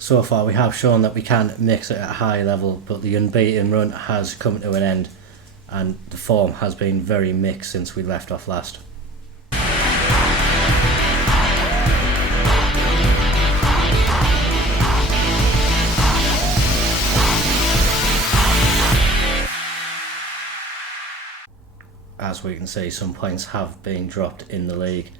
So far we have shown that we can mix it at a high level, but the unbeaten run has come to an end and the form has been very mixed since we left off last. As we can see, some points have been dropped in the league.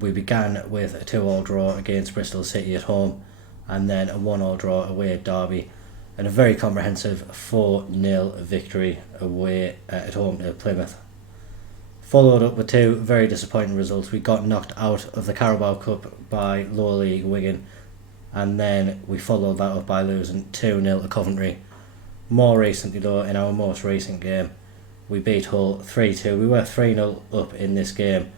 We began with a 2-2 draw against Bristol City at home, and then a 1-1 draw away at Derby, and a very comprehensive 4-0 victory away at home to Plymouth. Followed up with two very disappointing results. We got knocked out of the Carabao Cup by lower league Wigan, and then we followed that up by losing 2-0 to Coventry. More recently though, in our most recent game, we beat Hull 3-2. We were 3-0 up in this game,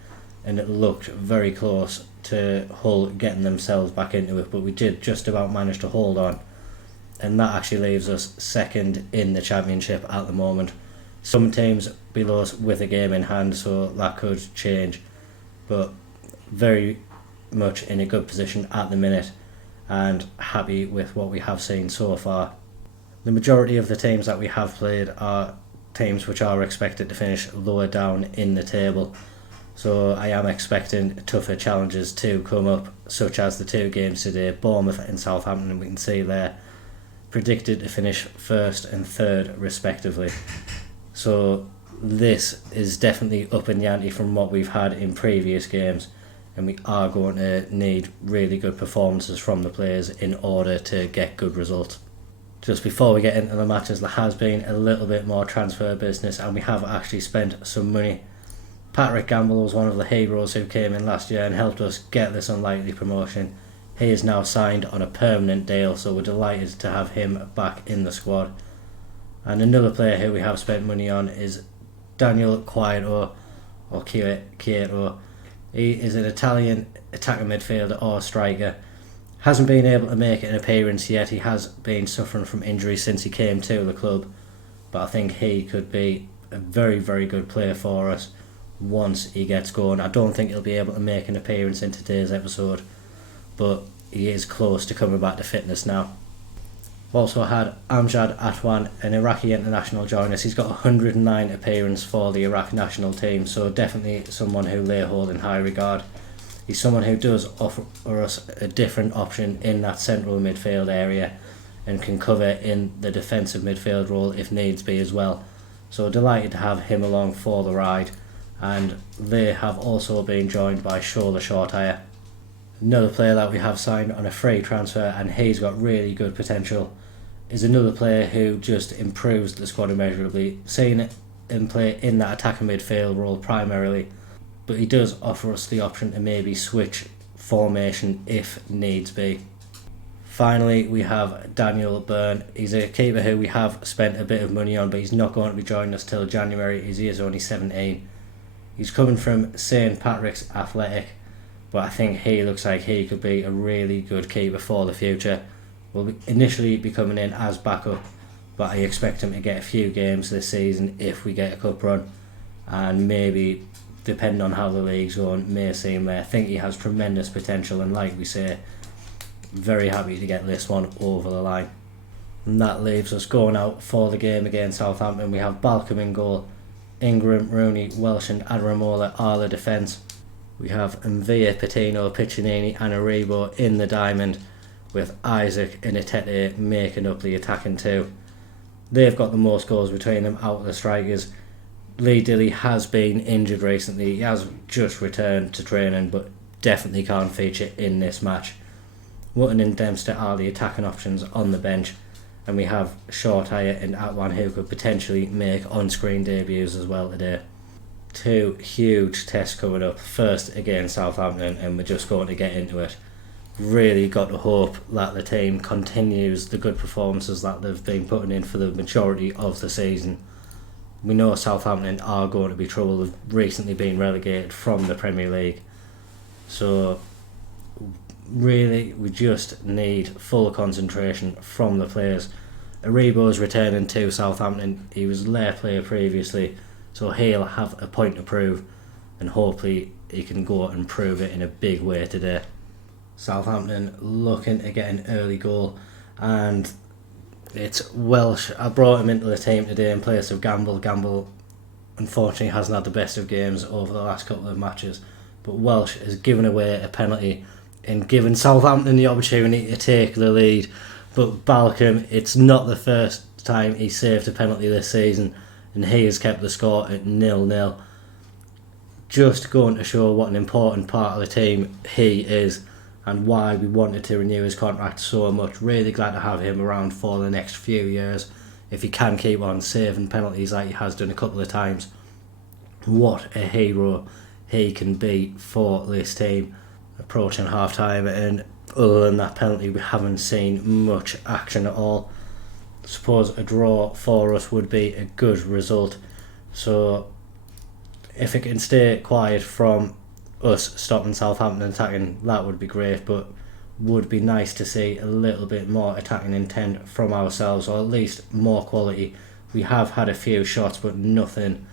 and it looked very close to Hull getting themselves back into it, but we did just about manage to hold on, and that actually leaves us second in the Championship at the moment. Some teams below us with a game in hand, so that could change, but very much in a good position at the minute and happy with what we have seen so far. The majority of the teams that we have played are teams which are expected to finish lower down in the table, so I am expecting tougher challenges to come up, such as the two games today, Bournemouth and Southampton. We can see they're predicted to finish first and third respectively, so this is definitely up in the ante from what we've had in previous games, and we are going to need really good performances from the players in order to get good results. Just before we get into the matches, there has been a little bit more transfer business, and we have actually spent some money. Patrick Gamble was one of the heroes who came in last year and helped us get this unlikely promotion. He is now signed on a permanent deal, so we're delighted to have him back in the squad. And another player who we have spent money on is Daniel Quieto, or Quieto. He is an Italian attacker midfielder or striker. Hasn't been able to make an appearance yet. He has been suffering from injury since he came to the club, but I think he could be a very, very good player for us once he gets going. I don't think he'll be able to make an appearance in today's episode, but he is close to coming back to fitness now. We've also had Amjad Atwan, an Iraqi international, join us. He's got 109 appearances for the Iraq national team, so definitely someone who they hold in high regard. He's someone who does offer us a different option in that central midfield area and can cover in the defensive midfield role if needs be as well. So delighted to have him along for the ride, and they have also been joined by Shola Shortire, another player that we have signed on a free transfer, and he's got really good potential. Is another player who just improves the squad immeasurably, seeing him play in that attacking midfield role primarily, but he does offer us the option to maybe switch formation if needs be. Finally, we have Daniel Byrne. He's a keeper who we have spent a bit of money on, but he's not going to be joining us till January as he is only 17. He's coming from St Patrick's Athletic, but I think he looks like he could be a really good keeper for the future. Will initially be coming in as backup, but I expect him to get a few games this season if we get a cup run, and maybe, depending on how the league's going, may see him there. I think he has tremendous potential, and like we say, very happy to get this one over the line. And that leaves us going out for the game against Southampton. We have Balcom in goal, Ingram, Rooney, Welsh and Adramola are the defence. We have Mvia, Patino, Piccinini and Aribo in the diamond, with Isaac and Itete making up the attacking two. They've got the most goals between them out of the strikers. Lee Dilly has been injured recently. He has just returned to training, but definitely can't feature in this match. Wootton and Dempster are the attacking options on the bench, and we have Shortire and Atwan who could potentially make on-screen debuts as well today. Two huge tests coming up, first against Southampton, and we're just going to get into it. Really got to hope that the team continues the good performances that they've been putting in for the majority of the season. We know Southampton are going to be trouble. They've recently been relegated from the Premier League, so really we just need full concentration from the players. Aribo's returning to Southampton. He was their player previously, so he'll have a point to prove, and hopefully he can go and prove it in a big way today. Southampton looking to get an early goal, and it's Welsh. I brought him into the team today in place of Gamble. Gamble unfortunately hasn't had the best of games over the last couple of matches, but Welsh has given away a penalty and given Southampton the opportunity to take the lead. But Balcom, it's not the first time he saved a penalty this season, and he has kept the score at 0-0. Just going to show what an important part of the team he is and why we wanted to renew his contract so much. Really glad to have him around for the next few years if he can keep on saving penalties like he has done a couple of times. What a hero he can be for this team. Approaching half time, and other than that penalty we haven't seen much action at all. I suppose a draw for us would be a good result, so if it can stay quiet from us stopping Southampton attacking, that would be great, but would be nice to see a little bit more attacking intent from ourselves, or at least more quality. We have had a few shots, but nothing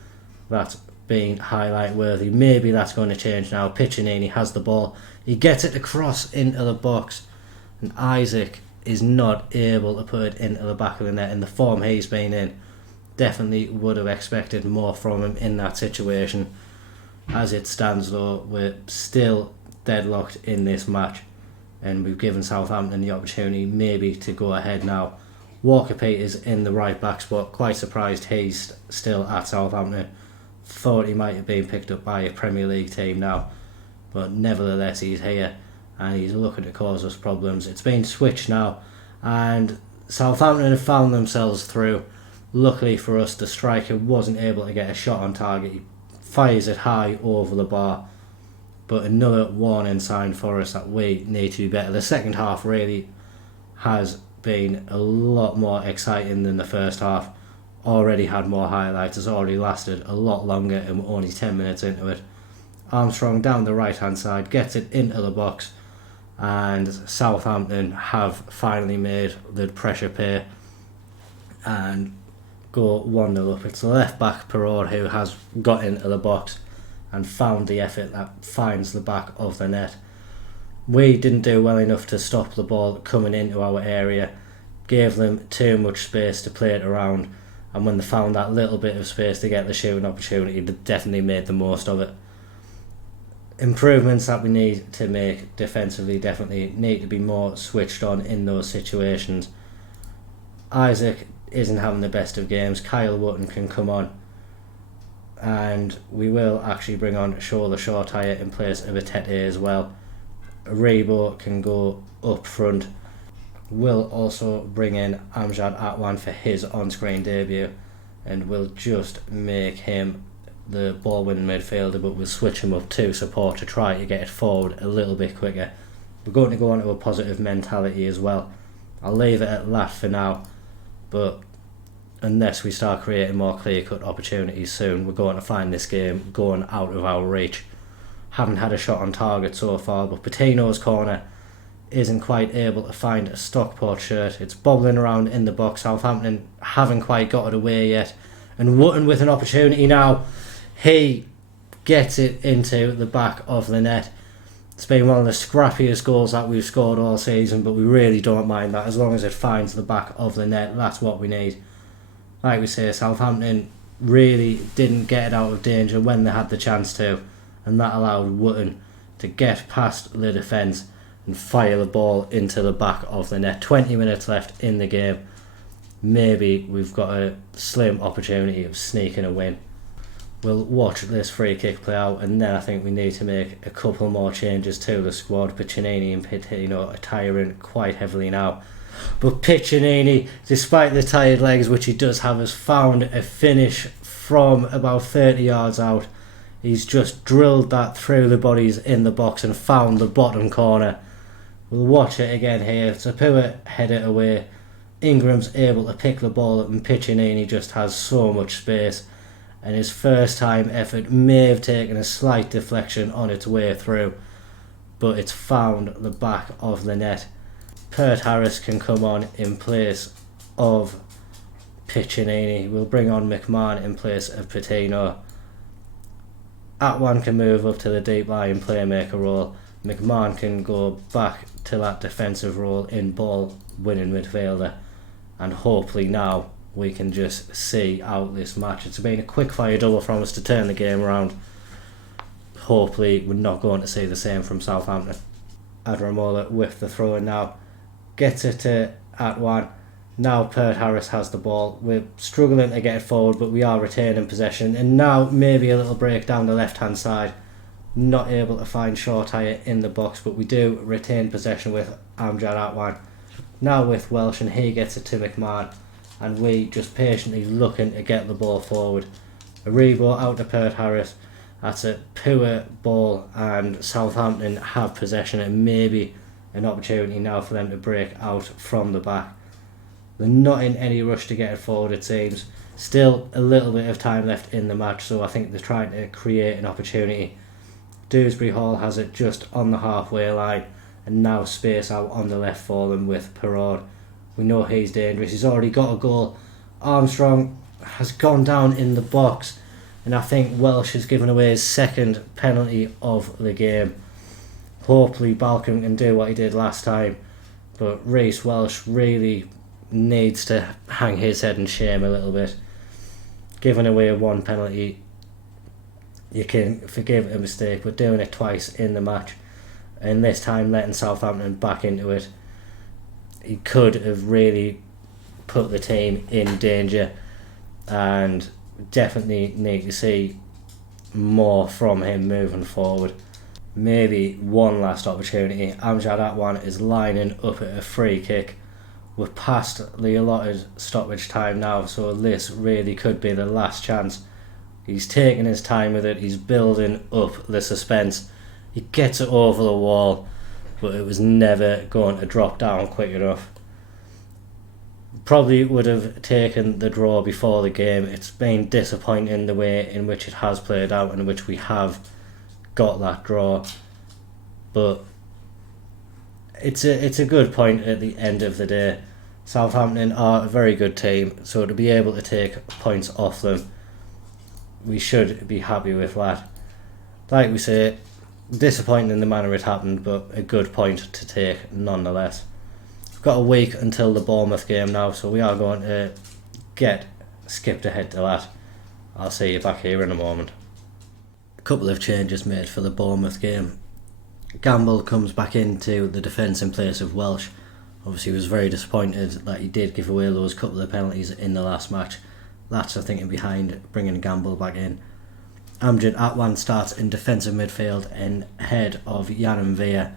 that's been highlight worthy. Maybe that's going to change now. Piccinini has the ball, he gets it across into the box, and Isaac is not able to put it into the back of the net. In the form he's been in, definitely would have expected more from him in that situation. As it stands though, we're still deadlocked in this match, and we've given Southampton the opportunity maybe to go ahead now. Walker Peters in the right back spot, quite surprised he's still at Southampton. Thought he might have been picked up by a Premier League team now, but nevertheless he's here and he's looking to cause us problems. It's been switched now, and Southampton have found themselves through. Luckily for us, the striker wasn't able to get a shot on target. He fires it high over the bar, but another warning sign for us that we need to be better. The second half really has been a lot more exciting than the first half. Already had more highlights, has already lasted a lot longer, and we're only 10 minutes into it. Armstrong down the right hand side gets it into the box, and Southampton have finally made the pressure pay and go 1-0 up. It's the left back Perraud who has got into the box and found the effort that finds the back of the net. We didn't do well enough to stop the ball coming into our area, gave them too much space to play it around, and when they found that little bit of space to get the shooting opportunity, they definitely made the most of it. Improvements that we need to make defensively, definitely need to be more switched on in those situations. Isaac isn't having the best of games. Kyle Wotton can come on, and we will actually bring on Shola Shortire in place of Atete as well. Rebo can go up front. We'll also bring in Amjad Atwan for his on-screen debut, and we'll just make him the ball-winning midfielder, but we'll switch him up to support to try to get it forward a little bit quicker. We're going to go on to a positive mentality as well. I'll leave it at that for now, but unless we start creating more clear-cut opportunities soon, we're going to find this game going out of our reach. Haven't had a shot on target so far, but Patino's corner isn't quite able to find a Stockport shirt. It's bobbling around in the box. Southampton haven't quite got it away yet, and Wotton with an opportunity now. He gets it into the back of the net. It's been one of the scrappiest goals that we've scored all season, but we really don't mind that as long as it finds the back of the net. That's what we need. Like we say, Southampton really didn't get it out of danger when they had the chance to, and that allowed Wotton to get past the defence and fire the ball into the back of the net. 20 minutes left in the game. Maybe we've got a slim opportunity of sneaking a win. We'll watch this free kick play out, and then I think we need to make a couple more changes to the squad. Piccinini and Pitino are tiring quite heavily now, but Piccinini, despite the tired legs which he does have, has found a finish from about 30 yards out. He's just drilled that through the bodies in the box and found the bottom corner. We'll watch it again here. It's a poor header away. Ingram's able to pick the ball up, and Piccinini just has so much space, and his first time effort may have taken a slight deflection on its way through, but it's found the back of the net. Pert Harris can come on in place of Piccinini. We'll bring on McMahon in place of Patino. Atwan can move up to the deep line playmaker role. McMahon can go back to that defensive role in ball winning midfielder, and hopefully now we can just see out this match. It's been a quick fire double from us to turn the game around. Hopefully we're not going to see the same from Southampton. Adramola with the throw in now, gets it to Atwan. Now Pert Harris has the ball. We're struggling to get it forward, but we are retaining possession, and now maybe a little break down the left hand side. Not able to find Shortire in the box, but we do retain possession with Amjad Atwan. Now with Welsh, and he gets it to McMahon, and we just patiently looking to get the ball forward. A reboot out to Pert Harris. That's a poor ball, and Southampton have possession, and maybe an opportunity now for them to break out from the back. They're not in any rush to get it forward, it seems. Still a little bit of time left in the match, so I think they're trying to create an opportunity. Dewsbury Hall has it just on the halfway line, and now space out on the left for them with Perraud. We know he's dangerous. He's already got a goal. Armstrong has gone down in the box, and I think Welsh has given away his second penalty of the game. Hopefully Balcom can do what he did last time, but Reece Welsh really needs to hang his head in shame a little bit. Giving away one penalty, you can forgive a mistake, but doing it twice in the match, and this time letting Southampton back into it, he could have really put the team in danger, and definitely need to see more from him moving forward. Maybe one last opportunity. Amjad Atwan is lining up at a free kick. We're past the allotted stoppage time now, so this really could be the last chance. He's taking his time with it. He's building up the suspense. He gets it over the wall, but it was never going to drop down quick enough. Probably would have taken the draw before the game. It's been disappointing the way in which it has played out, in which we have got that draw. But it's a good point at the end of the day. Southampton are a very good team, so to be able to take points off them, we should be happy with that. Like we say, disappointing in the manner it happened, but a good point to take nonetheless. We've got a week until the Bournemouth game now, so we are going to get skipped ahead to that. I'll see you back here in a moment. A couple of changes made for the Bournemouth game. Gamble comes back into the defence in place of Welsh. Obviously, he was very disappointed that he did give away those couple of penalties in the last match. That's the thinking behind bringing Gamble back in. Amjad Atwan starts in defensive midfield and ahead of Yann M'Vila.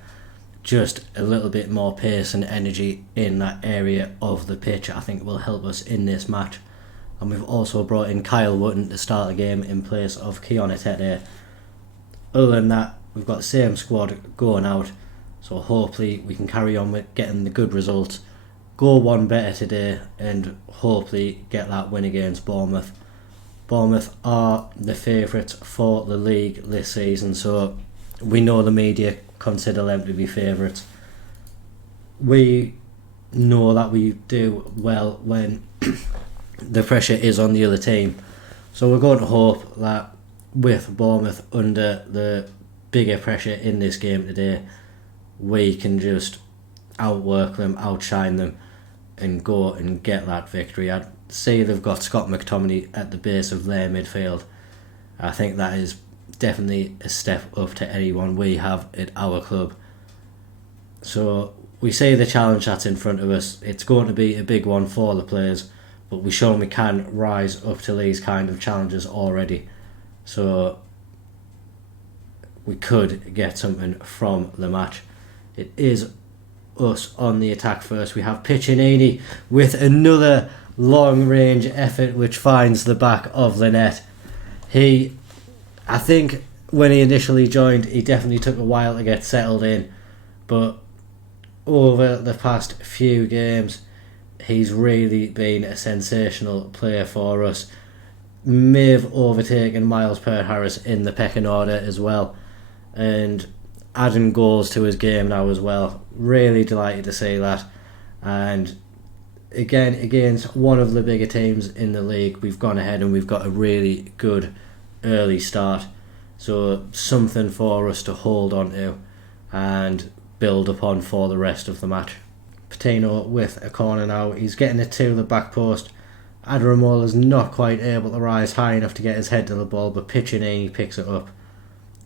Just a little bit more pace and energy in that area of the pitch, I think will help us in this match. And we've also brought in Kyle Wootton to start the game in place of Keon Etete. Other than that, we've got the same squad going out, so hopefully we can carry on with getting the good results, go one better today, and hopefully get that win against Bournemouth. Bournemouth are the favourites for the league this season, so we know the media consider them to be favourites. We know that we do well when the pressure is on the other team, so we're going to hope that with Bournemouth under the bigger pressure in this game today, we can just outwork them, outshine them, and go and get that victory. I'd say they've got Scott McTominay at the base of their midfield. I think that is definitely a step up to anyone we have at our club. So we see the challenge that's in front of us. It's going to be a big one for the players, but we shown we can rise up to these kind of challenges already. So we could get something from the match. It is us on the attack first. We have Piccinini with another long range effort which finds the back of the net. I think when he initially joined, he definitely took a while to get settled in, but over the past few games he's really been a sensational player for us. May have overtaken Miles Peart-Harris in the pecking order as well, and adding goals to his game now as well. Really delighted to see that. And again, against one of the bigger teams in the league, we've gone ahead and we've got a really good early start, so something for us to hold on to. and build upon for the rest of the match. Patino with a corner now, he's getting it to the back post. Adramola's not quite able to rise high enough to get his head to the ball, but Piccinini picks it up.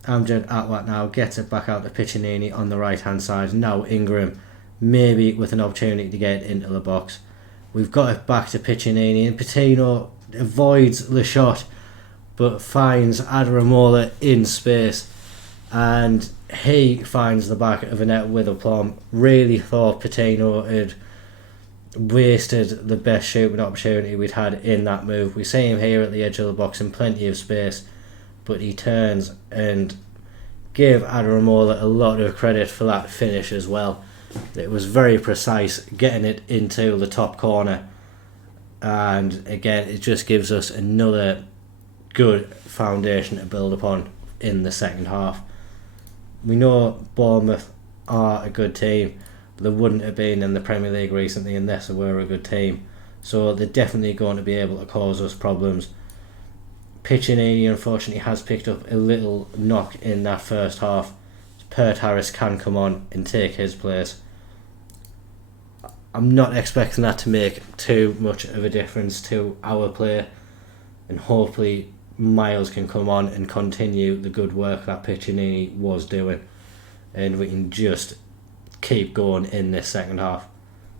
Amjad Atwat now gets it back out to Piccinini on the right hand side. Now Ingram, maybe with an opportunity to get into the box. We've got it back to Piccinini, and Patino avoids the shot but finds Adramola in space, and he finds the back of the net with aplomb. Really thought Patino had wasted the best shooting opportunity we'd had in that move. We see him here at the edge of the box in plenty of space, but he turns and gave Adramola a lot of credit for that finish as well. It was very precise, getting it into the top corner, and again it just gives us another good foundation to build upon in the second half. We know Bournemouth are a good team. They wouldn't have been in the Premier League recently unless they were a good team, so they're definitely going to be able to cause us problems. Piccinini unfortunately has picked up a little knock in that first half. Pert Harris can come on and take his place. I'm not expecting that to make too much of a difference to our play, and hopefully Miles can come on and continue the good work that Piccinini was doing, and we can just keep going in this second half.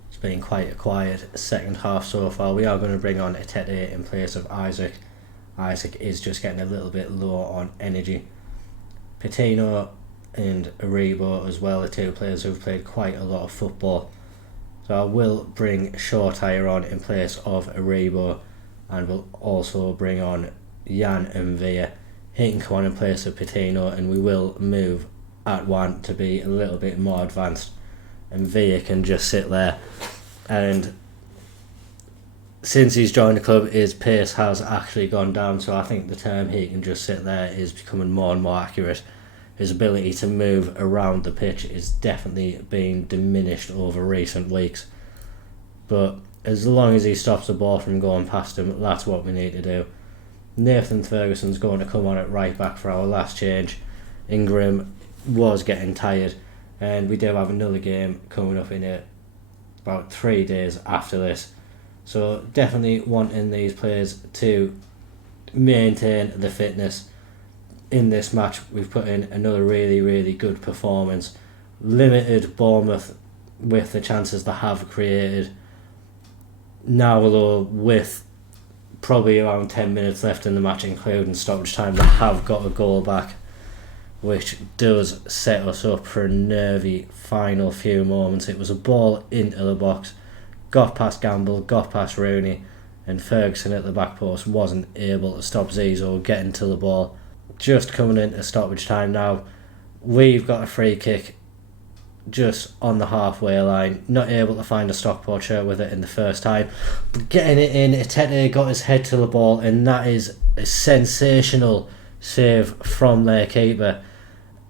It's been quite a quiet second half so far. We are going to bring on Etete in place of Isaac. Isaac is just getting a little bit low on energy. Patino and Aribo as well are two players who've played quite a lot of football. So I will bring Shortire on in place of Aribo, and we'll also bring on Jan and Villa. He can come on in place of Patino, and we will move at one to be a little bit more advanced, and Villa can just sit there. And since he's joined the club, his pace has actually gone down, so I think the term he can just sit there is becoming more and more accurate. His ability to move around the pitch is definitely being diminished over recent weeks, but as long as he stops the ball from going past him, that's what we need to do. Nathan Ferguson's going to come on at right back for our last change. Ingram was getting tired, and we do have another game coming up in about 3 days after this, so definitely wanting these players to maintain the fitness. In this match we've put in another really good performance, limited Bournemouth with the chances they have created. Now though, with probably around 10 minutes left in the match including stoppage time, they have got a goal back, which does set us up for a nervy final few moments. It was a ball into the box, got past Gamble, got past Rooney, and Ferguson at the back post wasn't able to stop Zizou getting to the ball. Just coming into stoppage time now, we've got a free kick just on the halfway line, not able to find a Stockport shirt with it in the first time, but getting it in, Etete got his head to the ball, and that is a sensational save from their keeper,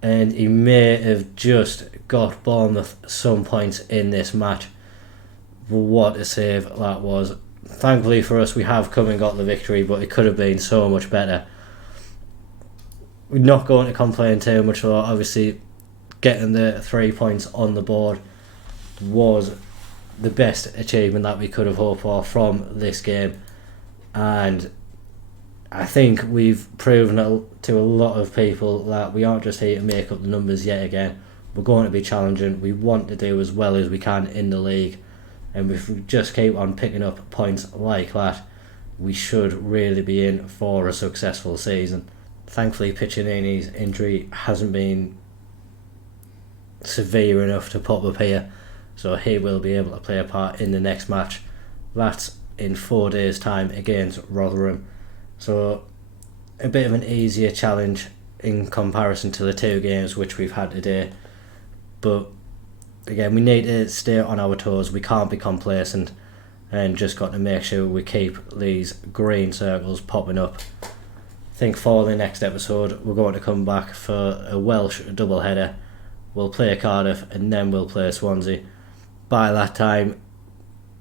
and he may have just got Bournemouth some points in this match. What a save that was. Thankfully for us, we have come and got the victory, but it could have been so much better. We're not going to complain too much though. Obviously getting the 3 points on the board was the best achievement that we could have hoped for from this game, and I think we've proven to a lot of people that we aren't just here to make up the numbers yet again. We're going to be challenging. We want to do as well as we can in the league, and if we just keep on picking up points like that, we should really be in for a successful season. Thankfully Piccinini's injury hasn't been severe enough to pop up here, so he will be able to play a part in the next match. That's in 4 days time against Rotherham, so a bit of an easier challenge in comparison to the 2 games which we've had today, but again we need to stay on our toes. We can't be complacent, and just got to make sure we keep these green circles popping up. I think for the next episode we're going to come back for a Welsh double header. We'll play Cardiff and then we'll play Swansea. By that time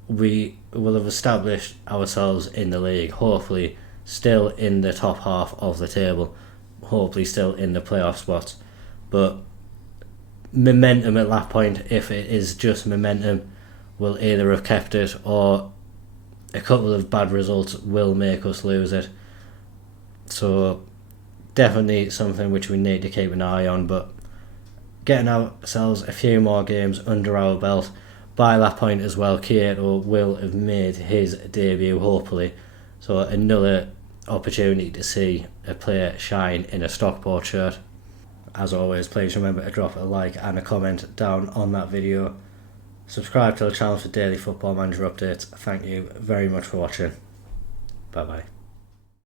we will have established ourselves in the league, hopefully still in the top half of the table, hopefully still in the playoff spots, but momentum at that point, if it is just momentum, will either have kept it or a couple of bad results will make us lose it. So definitely something which we need to keep an eye on, but getting ourselves a few more games under our belt. By that point as well, Kyoto will have made his debut, hopefully. So another opportunity to see a player shine in a Stockport shirt. As always, please remember to drop a like and a comment down on that video. Subscribe to the channel for daily Football Manager updates. Thank you very much for watching. Bye bye.